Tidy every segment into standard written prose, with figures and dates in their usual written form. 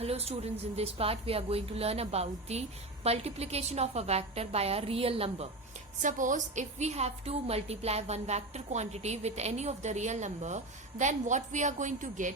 Hello students, in this part we are going to learn about the multiplication of a vector by a real number. Suppose if we have to multiply one vector quantity with any of the real number, then what we are going to get?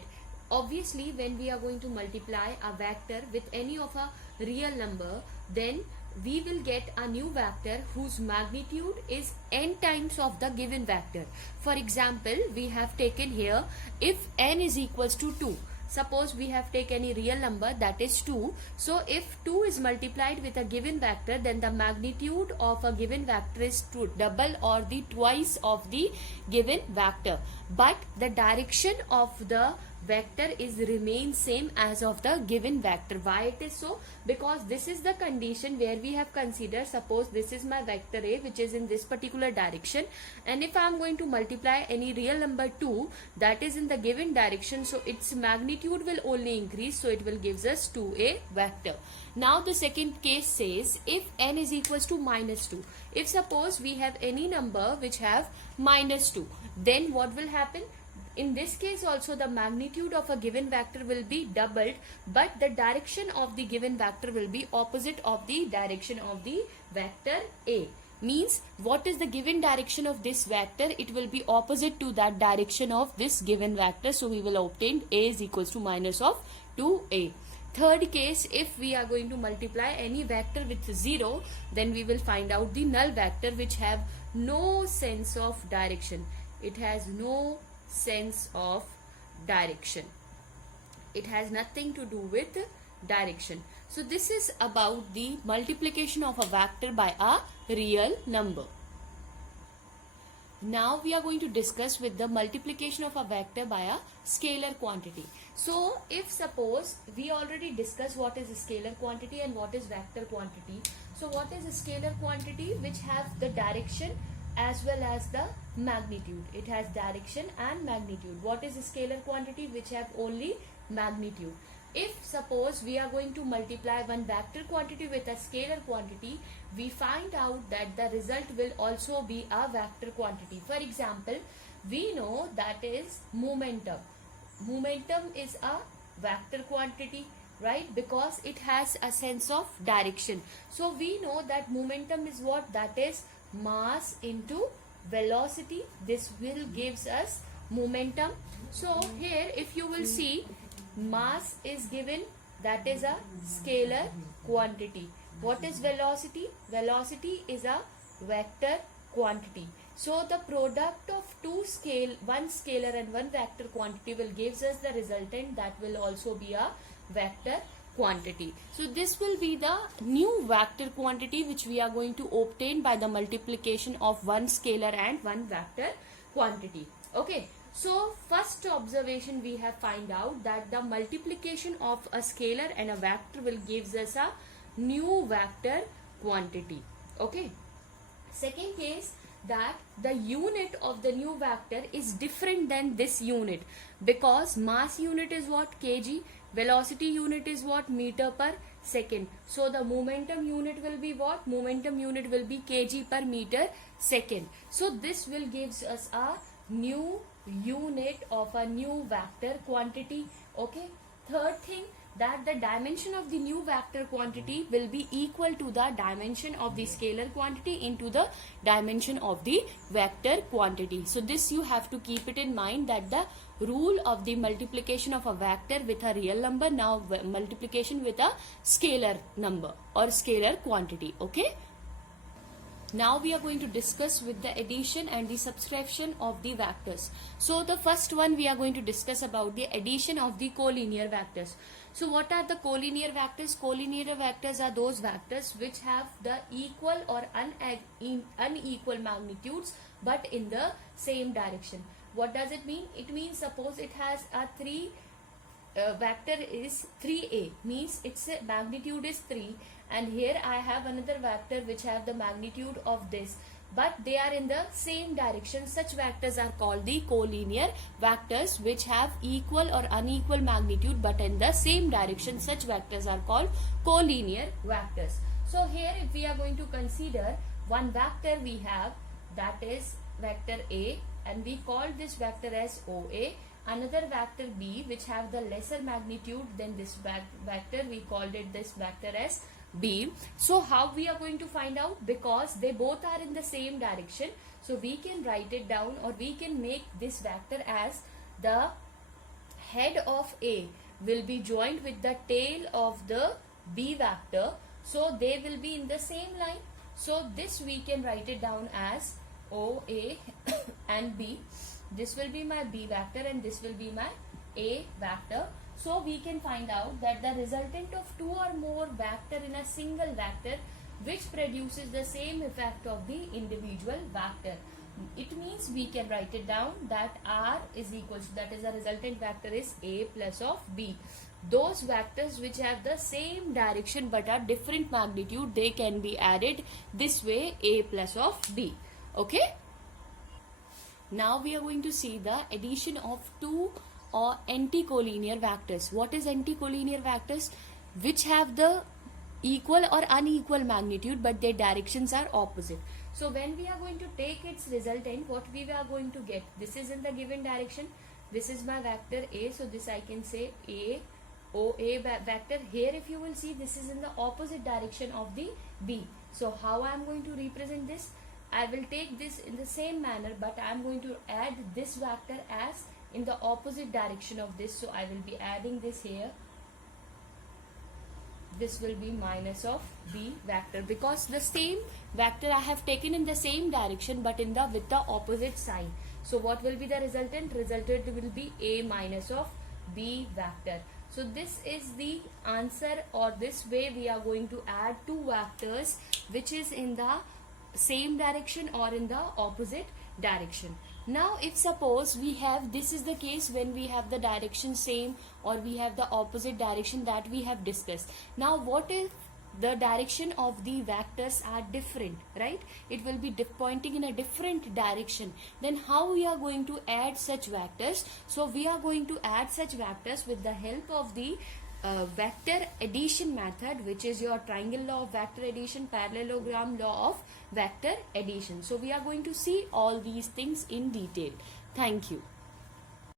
Obviously, when we are going to multiply a vector with any of a real number, then we will get a new vector whose magnitude is n times of the given vector. For example, we have taken here if n is equals to 2. Suppose we have taken any real number, that is 2. So if 2 is multiplied with a given vector, then the magnitude of a given vector is double or the twice of the given vector. But the direction of the vector is remain same as of the given vector. Why it is so? Because this is the condition where we have considered, suppose this is my vector A which is in this particular direction, and if I am going to multiply any real number 2 that is in the given direction, so its magnitude will only increase, so it will gives us 2a vector. Now the second case says if n is equals to minus 2. If suppose we have any number which have minus 2, then what will happen? In this case also the magnitude of a given vector will be doubled, but the direction of the given vector will be opposite of the direction of the vector A. Means what is the given direction of this vector? It will be opposite to that direction of this given vector. So we will obtain A is equals to minus of 2A. Third case, if we are going to multiply any vector with 0, then we will find out the null vector which have no sense of direction. It has no sense of direction. It has nothing to do with direction. So this is about the multiplication of a vector by a real number. Now we are going to discuss with the multiplication of a vector by a scalar quantity. So if suppose we already discussed what is a scalar quantity and what is vector quantity. So what is a scalar quantity? Which have the direction as well as the magnitude. It has direction and magnitude. What is a scalar quantity? Which have only magnitude. If suppose we are going to multiply one vector quantity with a scalar quantity, we find out that the result will also be a vector quantity. For example, we know that is momentum. Momentum is a vector quantity, right? Because it has a sense of direction. So we know that momentum is what? That is mass into velocity. This will gives us momentum. So here if you will see, mass is given, that is a scalar quantity. What is velocity? Velocity is a vector quantity. So the product of one scalar and one vector quantity will gives us the resultant, that will also be a vector quantity. So this will be the new vector quantity which we are going to obtain by the multiplication of one scalar and one vector quantity. Okay. So first observation we have find out that the multiplication of a scalar and a vector will gives us a new vector quantity. Okay. Second case, that the unit of the new vector is different than this unit, because mass unit is what? Kg. Velocity unit is what? Meter per second. So the momentum unit will be what? Momentum unit will be kg per meter second. So this will gives us a new unit of a new vector quantity. Okay. Third thing, that the dimension of the new vector quantity will be equal to the dimension of the scalar quantity into the dimension of the vector quantity. So this you have to keep it in mind, that the rule of the multiplication of a vector with a real number, now multiplication with a scalar number or scalar quantity. Okay. Now we are going to discuss with the addition and the subtraction of the vectors. So the first one we are going to discuss about the addition of the collinear vectors. So what are the collinear vectors? Collinear vectors are those vectors which have the equal or unequal magnitudes but in the same direction. What does it mean? It means suppose it has a vector is 3a, means its magnitude is 3, and here I have another vector which have the magnitude of this, but they are in the same direction. Such vectors are called the collinear vectors, which have equal or unequal magnitude but in the same direction. Such vectors are called collinear vectors. So here if we are going to consider one vector we have, that is vector A, and we call this vector as OA, another vector b which have the lesser magnitude than this vector. We called it this vector as b. So how we are going to find out? Because they both are in the same direction, so we can write it down, or we can make this vector as the head of a will be joined with the tail of the b vector, so they will be in the same line. So this we can write it down as OA and B. This will be my B vector and this will be my A vector. So we can find out that the resultant of two or more vector in a single vector which produces the same effect of the individual vector. It means we can write it down that R is equal to, that is the resultant vector is A plus of B. Those vectors which have the same direction but are different magnitude, they can be added this way, A plus of B. Okay. Now we are going to see the addition of two or anti-collinear vectors. What is anti-collinear vectors? Which have the equal or unequal magnitude but their directions are opposite. So when we are going to take its resultant, what we are going to get? This is in the given direction. This is my vector A. So this I can say A, OA vector. Here if you will see, this is in the opposite direction of the B. So how I am going to represent this? I will take this in the same manner, but I am going to add this vector as in the opposite direction of this. So I will be adding this here. This will be minus of B vector, because the same vector I have taken in the same direction but in the with the opposite sign. So what will be the resultant? Resultant will be A minus of B vector. So this is the answer, or this way we are going to add two vectors which is in the same direction or in the opposite direction. Now if suppose we have, this is the case when we have the direction same or we have the opposite direction that we have discussed. Now what if the direction of the vectors are different, right? It will be pointing in a different direction. Then how we are going to add such vectors? So we are going to add such vectors with the help of the vector addition method, which is your triangle law of vector addition, parallelogram law of vector addition. So we are going to see all these things in detail. Thank you.